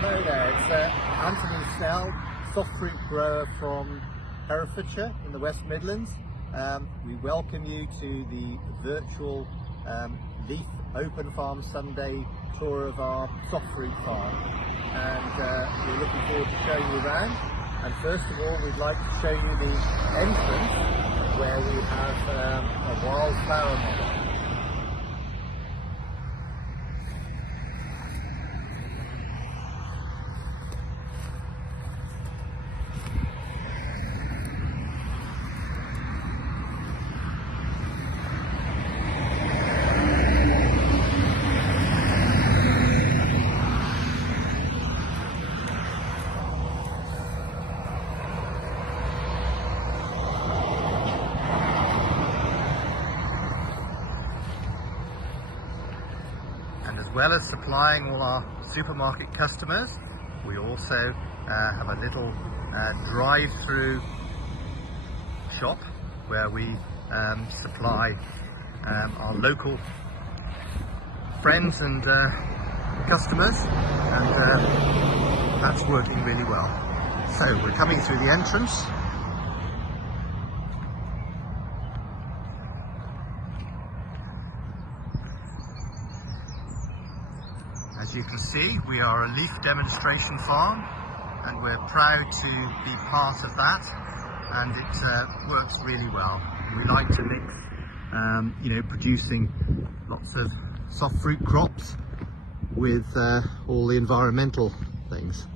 Hello there, it's Anthony Snell, soft fruit grower from Herefordshire in the West Midlands. We welcome you to the virtual Leaf Open Farm Sunday tour of our soft fruit farm, and we're looking forward to showing you around. And first of all, we'd like to show you the entrance where we have a wildflower model. As well as supplying all our supermarket customers, we also have a little drive-through shop where we supply our local friends and customers, and that's working really well. So we're coming through the entrance. As you can see, we are a leaf demonstration farm, and we're proud to be part of that, and it works really well. We like to mix, producing lots of soft fruit crops with all the environmental things.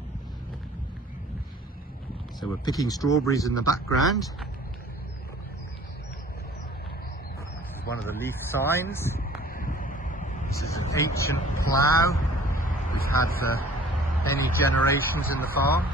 So we're picking strawberries in the background. This is one of the leaf signs. This is an ancient plough we've had for many generations in the farm.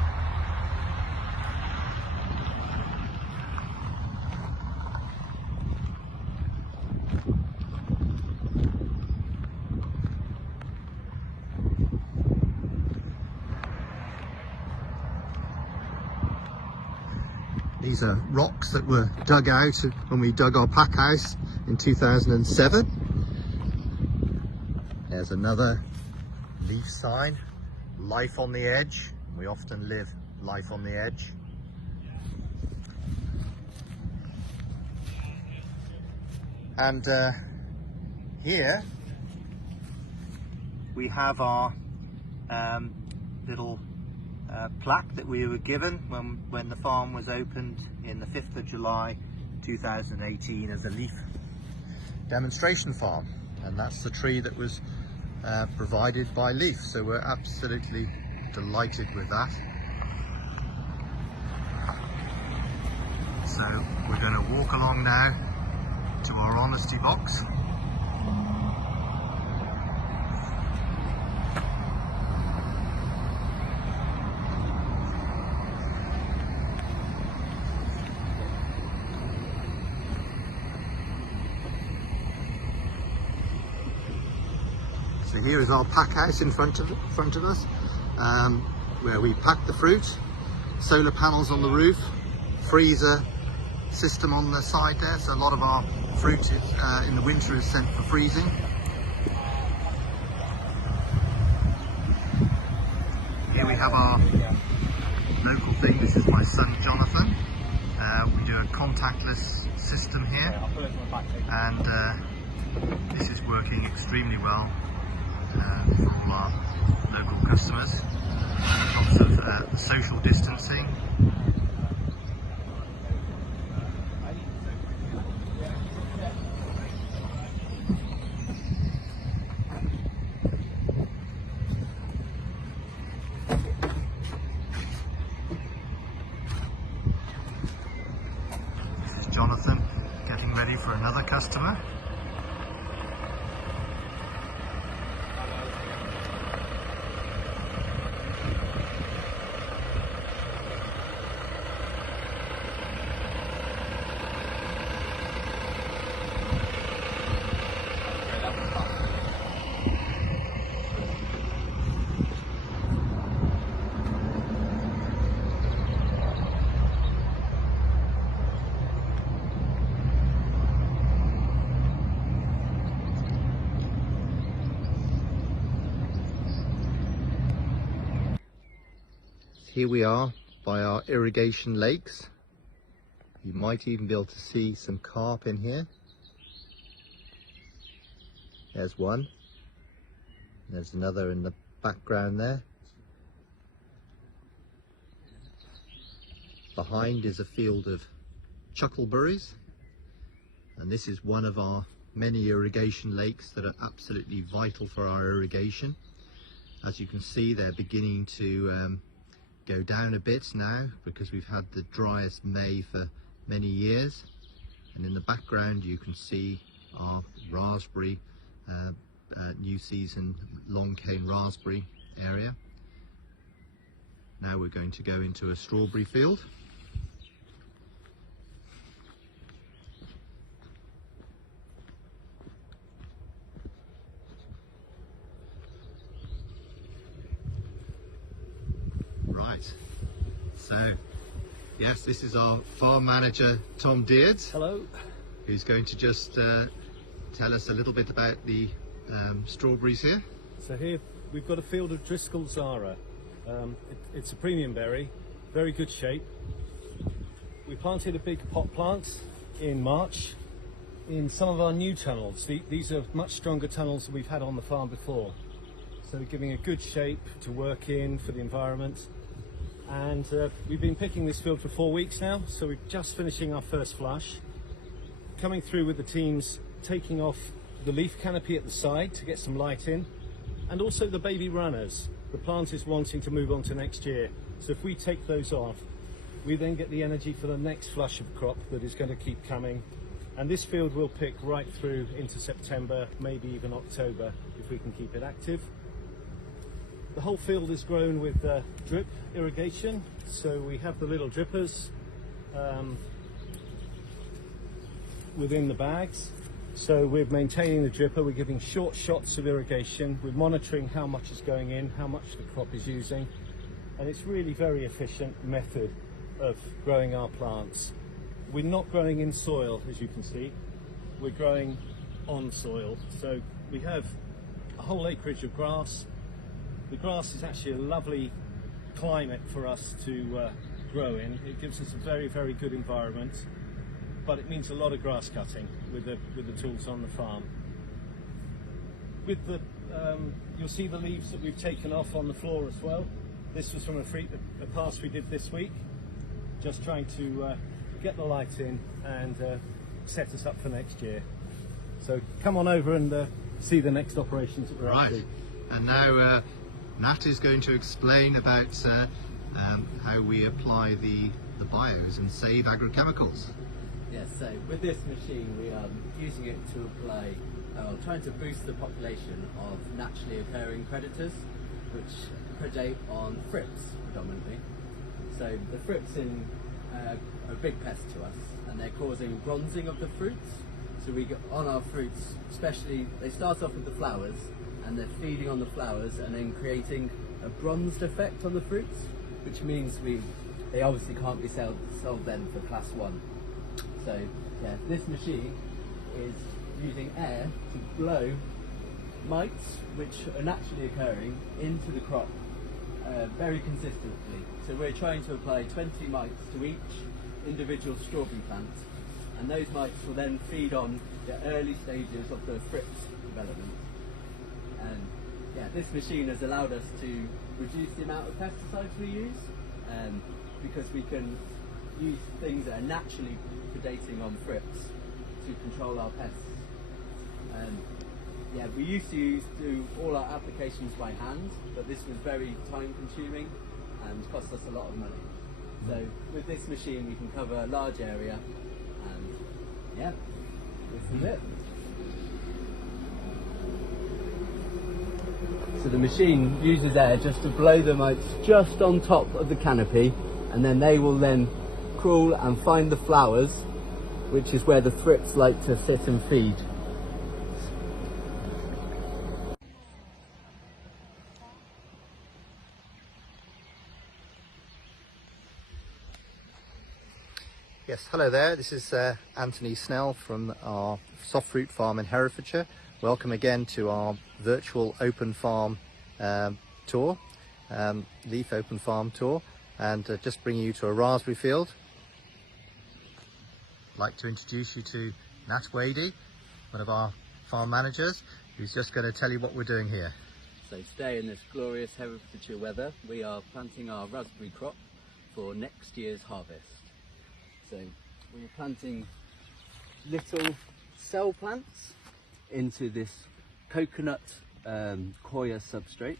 These are rocks that were dug out when we dug our pack house in 2007. There's another leaf sign, life on the edge. We often live life on the edge. And here we have our little plaque that we were given when the farm was opened in the 5th of July 2018 as a leaf demonstration farm, and that's the tree that was provided by Leaf, so we're absolutely delighted with that. So we're going to walk along now to our honesty box. So here is our pack house in front of us, where we pack the fruit, solar panels on the roof, freezer system on the side there, so a lot of our fruit is, in the winter is sent for freezing. Here we have our local thing. This is my son Jonathan. We do a contactless system here, and this is working extremely well for all our local customers. Lots of social distancing. This is Jonathan getting ready for another customer. Here we are by our irrigation lakes. You might even be able to see some carp in here. There's one. There's another in the background there. Behind is a field of chuckleberries, and this is one of our many irrigation lakes that are absolutely vital for our irrigation. As you can see, they're beginning to go down a bit now because we've had the driest May for many years. And in the background you can see our raspberry, new season long cane raspberry area. Now we're going to go into a strawberry field. Right, so yes, this is our farm manager Tom Deards. Hello. Who's going to just tell us a little bit about the strawberries here. So here we've got a field of Driscoll Zara. It's a premium berry, very good shape. We planted a big pot plant in March in some of our new tunnels. These are much stronger tunnels than we've had on the farm before. So giving a good shape to work in for the environment. And we've been picking this field for 4 weeks now, so we're just finishing our first flush. Coming through with the teams taking off the leaf canopy at the side to get some light in, and also the baby runners. The plant is wanting to move on to next year, so if we take those off, we then get the energy for the next flush of crop that is going to keep coming. And this field will pick right through into September, maybe even October, if we can keep it active. The whole field is grown with drip irrigation, so we have the little drippers within the bags. So we're maintaining the dripper, we're giving short shots of irrigation, we're monitoring how much is going in, how much the crop is using, and it's really very efficient method of growing our plants. We're not growing in soil, as you can see, we're growing on soil. So we have a whole acreage of grass. The grass is actually a lovely climate for us to grow in. It gives us a very, very good environment, but it means a lot of grass cutting with the tools on the farm. With the, you'll see the leaves that we've taken off on the floor as well. This was from a pass we did this week, just trying to get the light in and set us up for next year. So come on over and see the next operations that we're up to. And now Nat is going to explain about how we apply the bios and save agrochemicals. Yes, so with this machine we are using it to apply, trying to boost the population of naturally occurring predators which predate on thrips predominantly. So the thrips are a big pest to us, and they're causing bronzing of the fruits. So we get on our fruits, especially, they start off with the flowers and they're feeding on the flowers and then creating a bronzed effect on the fruits, which means they obviously can't be sold then for class 1. So yeah, this machine is using air to blow mites which are naturally occurring into the crop very consistently. So we're trying to apply 20 mites to each individual strawberry plant, and those mites will then feed on the early stages of the thrips development. And yeah, this machine has allowed us to reduce the amount of pesticides we use, because we can use things that are naturally predating on thrips to control our pests. Yeah, we used to do all our applications by hand, but this was very time consuming and cost us a lot of money. So with this machine we can cover a large area, and yeah, this is it. So the machine uses air just to blow the mites just on top of the canopy, and then they will then crawl and find the flowers, which is where the thrips like to sit and feed. Yes, hello there, this is Anthony Snell from our soft fruit farm in Herefordshire. Welcome again to our virtual open farm tour, leaf open farm tour. and just bring you to a raspberry field. I'd like to introduce you to Nat Wadey, one of our farm managers, who's just going to tell you what we're doing here. So today in this glorious Herefordshire weather, we are planting our raspberry crop for next year's harvest. So we're planting little cell plants into this coconut coir substrate,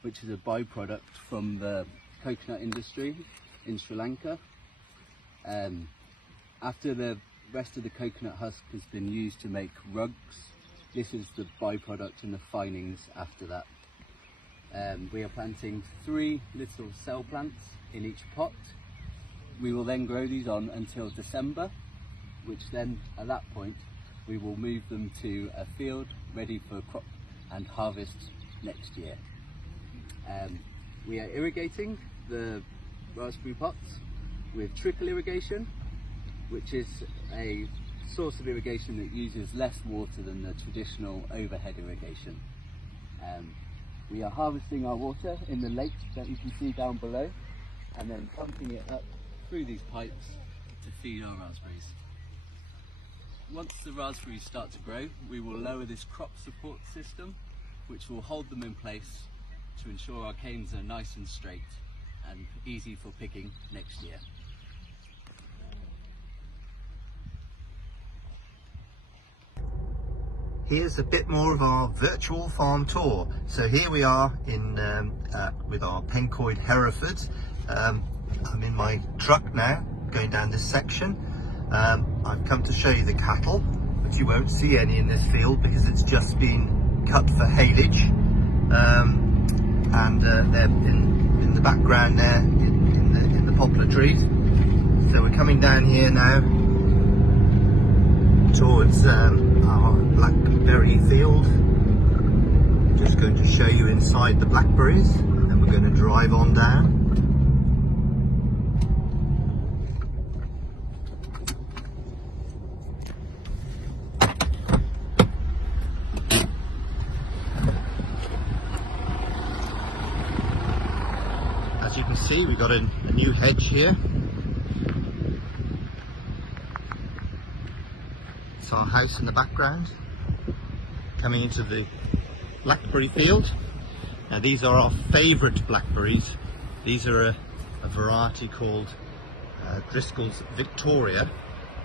which is a byproduct from the coconut industry in Sri Lanka. After the rest of the coconut husk has been used to make rugs, this is the byproduct and the finings after that. We are planting 3 little cell plants in each pot. We will then grow these on until December, which then at that point we will move them to a field ready for crop and harvest next year. We are irrigating the raspberry pots with trickle irrigation, which is a source of irrigation that uses less water than the traditional overhead irrigation. We are harvesting our water in the lake that you can see down below, and then pumping it up through these pipes to feed our raspberries. Once the raspberries start to grow, we will lower this crop support system, which will hold them in place to ensure our canes are nice and straight and easy for picking next year. Here's a bit more of our virtual farm tour. So here we are in with our Pencoed Hereford. I'm in my truck now, going down this section. I've come to show you the cattle, but you won't see any in this field because it's just been cut for haylage. And they're in the background there, in the poplar trees. So we're coming down here now towards our blackberry field. Just going to show you inside the blackberries, and then we're going to drive on down. As you can see, we've got a new hedge here. It's our house in the background, coming into the blackberry field. Now these are our favourite blackberries. These are a variety called Driscoll's Victoria,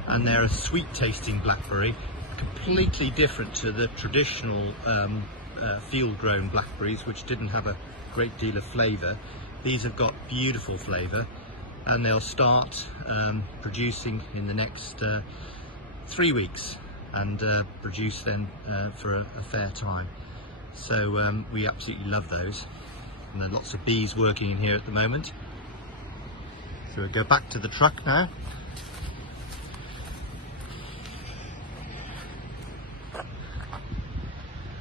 and they're a sweet tasting blackberry, completely different to the traditional field grown blackberries, which didn't have a great deal of flavour. These have got beautiful flavour, and they'll start producing in the next 3 weeks, and produce then for a fair time. So we absolutely love those, and there are lots of bees working in here at the moment. So we'll go back to the truck now.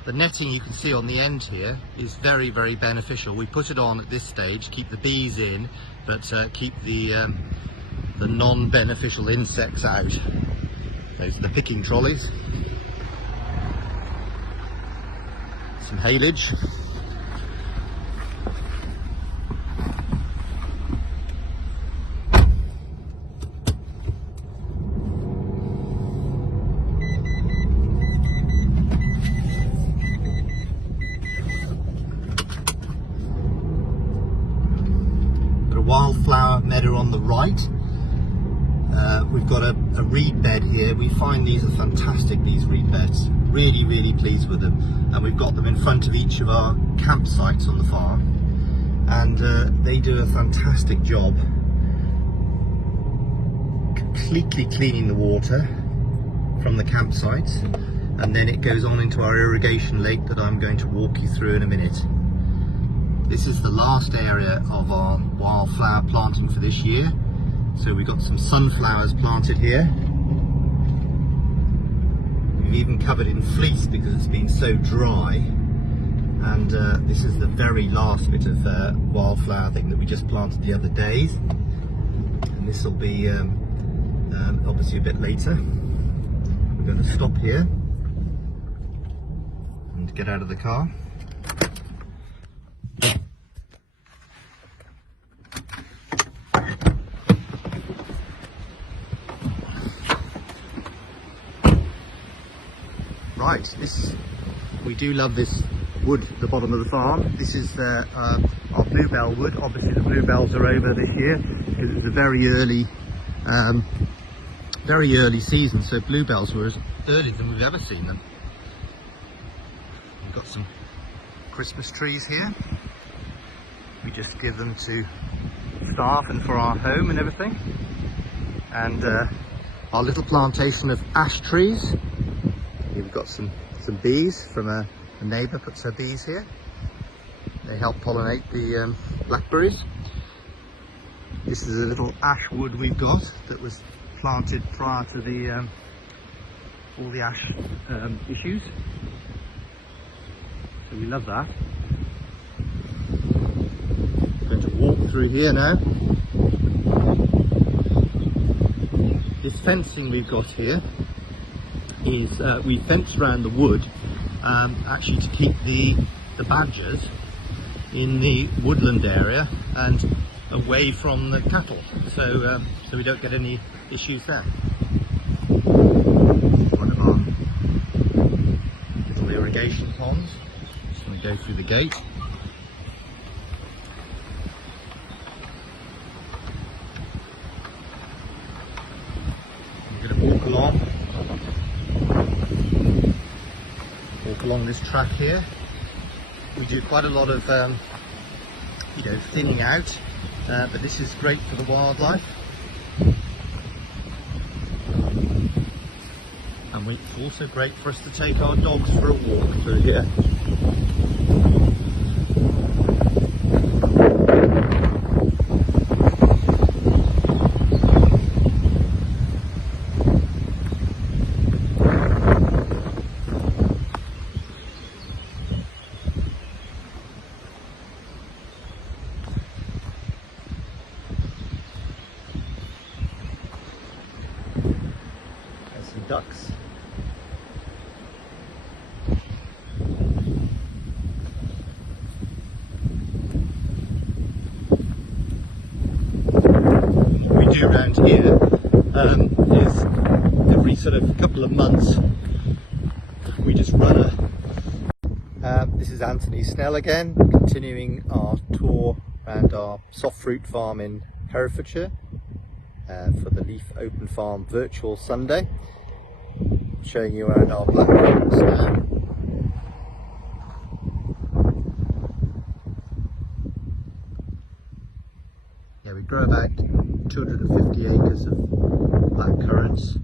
The netting you can see on the end here is very, very beneficial. We put it on at this stage, keep the bees in, but keep the non-beneficial insects out. Those are the picking trolleys. Some haylage. Wildflower meadow on the right. We've got a reed bed here. We find these are fantastic, these reed beds. Really, really pleased with them. And we've got them in front of each of our campsites on the farm. And they do a fantastic job completely cleaning the water from the campsites. And then it goes on into our irrigation lake that I'm going to walk you through in a minute. This is the last area of our wildflower planting for this year. So we've got some sunflowers planted here. We've even covered in fleece because it's been so dry. And this is the very last bit of wildflower thing that we just planted the other days. And this will be obviously a bit later. We're going to stop here and get out of the car. Right, we do love this wood at the bottom of the farm. This is our bluebell wood. Obviously the bluebells are over this year because it was a very early season, so bluebells were as early than we've ever seen them. We've got some Christmas trees here. We just give them to staff and for our home and everything. And our little plantation of ash trees. We've got some bees from a neighbour puts her bees here. They help pollinate the blackberries. This is a little ash wood we've got that was planted prior to the all the ash issues. So we love that. I'm going to walk through here now. This fencing we've got here is we fence around the wood actually to keep the badgers in the woodland area and away from the cattle, so we don't get any issues there. One of our little irrigation ponds. Just going to go through the gate. We're going to walk along this track here. We do quite a lot of thinning out, but this is great for the wildlife. And it's also great for us to take our dogs for a walk through here. Ducks. What we do around here is every sort of couple of months we just run this is Anthony Snell again, continuing our tour around our soft fruit farm in Herefordshire for the Leaf Open Farm Virtual Sunday. Showing you around our blackberries now. Yeah, we grow about 250 acres of blackcurrants,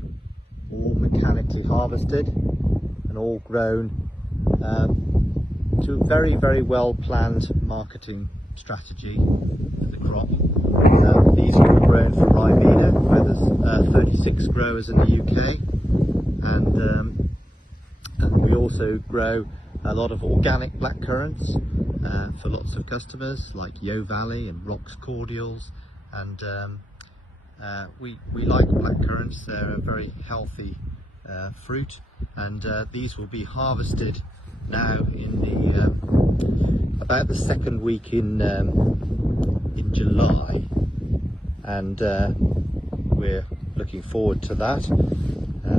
all mechanically harvested and all grown to a very, very well planned marketing strategy for the crop. These are all grown for Ribena, where there's 36 growers in the UK. And we also grow a lot of organic blackcurrants for lots of customers like Yo Valley and Rocks Cordials, and we like blackcurrants. They're a very healthy fruit, and these will be harvested now in the about the second week in July, and we're looking forward to that.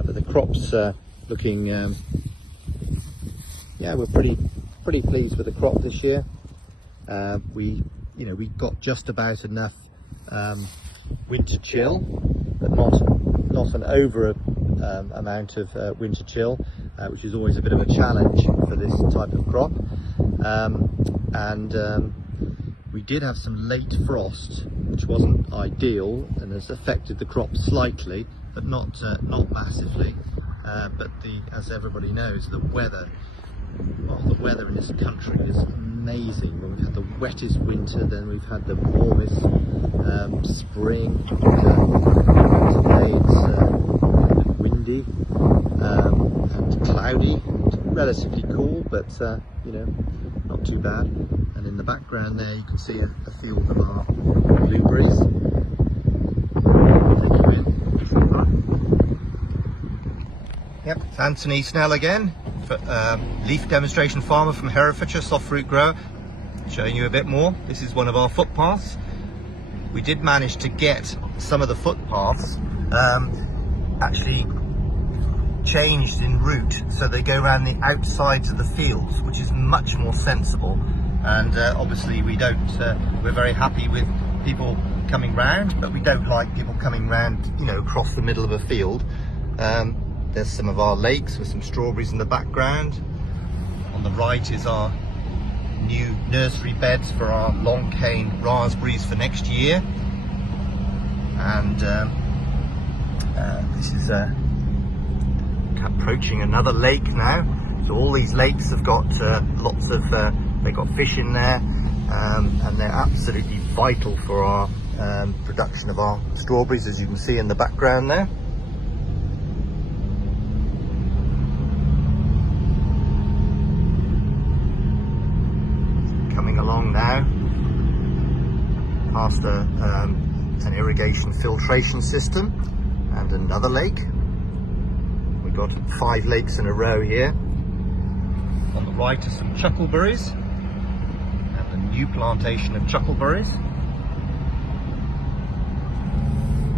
But the crop's looking, we're pretty pleased with the crop this year. We got just about enough winter chill, but not an over amount of winter chill, which is always a bit of a challenge for this type of crop. We did have some late frost, which wasn't ideal and has affected the crop slightly, but not massively. But as everybody knows, the weather in this country is amazing. When we've had the wettest winter, then we've had the warmest spring. Today it's a bit windy and cloudy, relatively cool, but not too bad. And in the background there, you can see a field of our blueberries. Yep, it's Anthony Snell again, leaf demonstration farmer from Herefordshire, soft fruit grower, showing you a bit more. This is one of our footpaths. We did manage to get some of the footpaths actually changed in route, so they go around the outsides of the fields, which is much more sensible. And obviously we don't, we're very happy with people coming round, but we don't like people coming round, you know, across the middle of a field. There's some of our lakes with some strawberries in the background. On the right is our new nursery beds for our long cane raspberries for next year. And this is approaching another lake now. So all these lakes have got lots of, they've got fish in there, and they're absolutely vital for our production of our strawberries, as you can see in the background there. Coming along now past an irrigation filtration system and another lake. We've got 5 lakes in a row here. On the right are some chuckleberries and a new plantation of chuckleberries.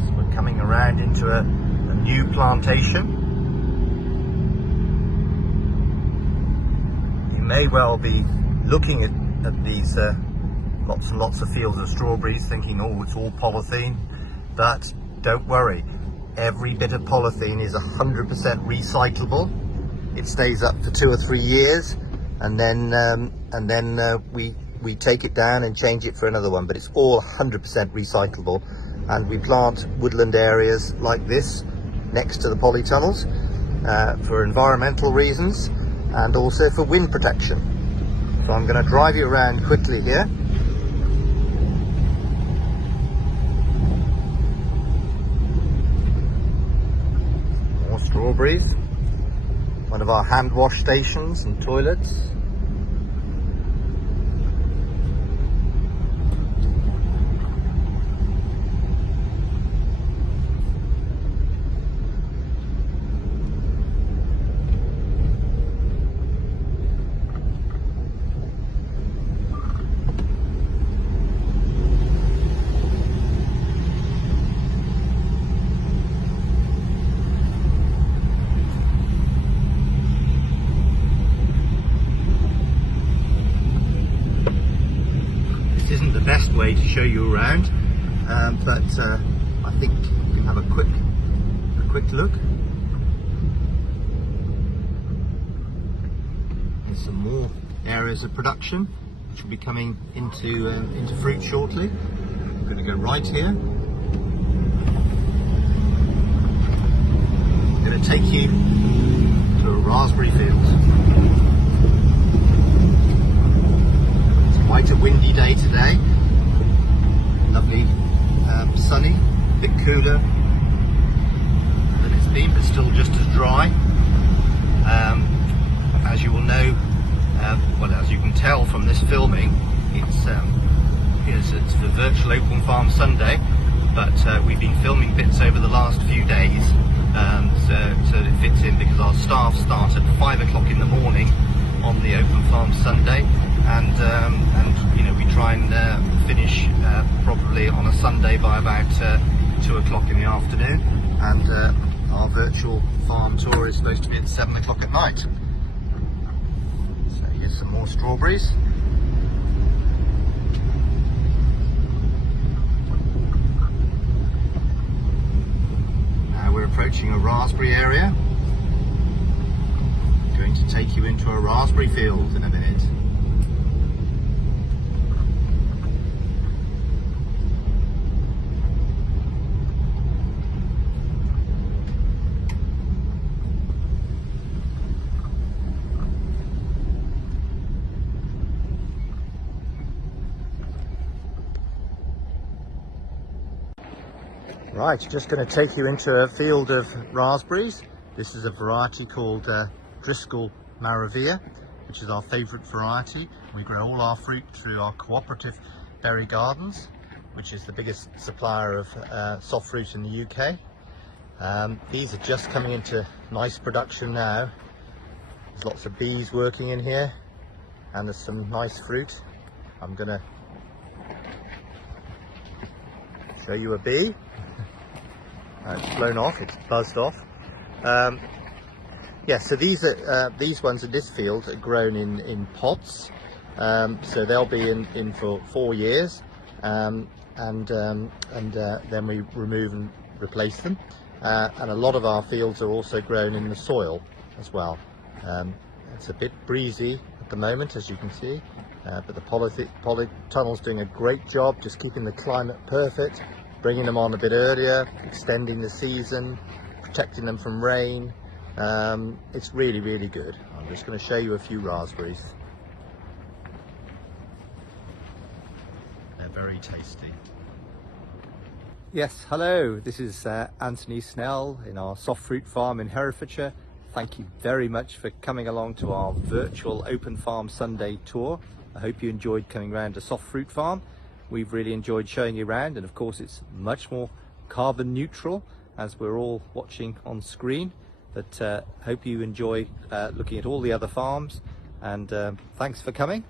So we're coming around into a new plantation. You may well be looking at these lots and lots of fields of strawberries thinking, oh, it's all polythene, but don't worry, every bit of polythene is 100% recyclable. It stays up for 2 or 3 years, and then we take it down and change it for another one, but it's all 100% recyclable. And we plant woodland areas like this next to the polytunnels for environmental reasons and also for wind protection. So I'm going to drive you around quickly here. More strawberries. One of our hand wash stations and toilets. Isn't the best way to show you around, but I think you can have a quick look. There's some more areas of production which will be coming into fruit shortly. I'm going to go right here. I'm going to take you to a raspberry field. Quite a windy day today, lovely, sunny, a bit cooler than it's been, but still just as dry. As you will know, well, as you can tell from this filming, it's the virtual Open Farm Sunday, but we've been filming bits over the last few days, so it fits in because our staff start at 5 o'clock in the morning on the Open Farm Sunday. And you know, we try and finish probably on a Sunday by about 2 o'clock in the afternoon, and our virtual farm tour is supposed to be at 7 o'clock at night. So here's some more strawberries. Now we're approaching a raspberry area. I'm going to take you into a raspberry field in a minute. Right, just going to take you into a field of raspberries. This is a variety called Driscoll Maravilla, which is our favourite variety. We grow all our fruit through our cooperative berry gardens, which is the biggest supplier of soft fruit in the UK. These are just coming into nice production now. There's lots of bees working in here, and there's some nice fruit. I'm going to show you a bee. It's blown off, it's buzzed off. Yeah, so these ones in this field are grown in pots, so they'll be in for 4 years, and then we remove and replace them. And a lot of our fields are also grown in the soil as well. It's a bit breezy at the moment, as you can see, but the polytunnel's doing a great job just keeping the climate perfect, bringing them on a bit earlier, extending the season, protecting them from rain. It's really, really good. I'm just going to show you a few raspberries. They're very tasty. Yes, hello, this is Anthony Snell in our soft fruit farm in Herefordshire. Thank you very much for coming along to our virtual Open Farm Sunday tour. I hope you enjoyed coming around to Soft Fruit Farm. We've really enjoyed showing you around, and of course it's much more carbon neutral as we're all watching on screen. But hope you enjoy looking at all the other farms, and thanks for coming.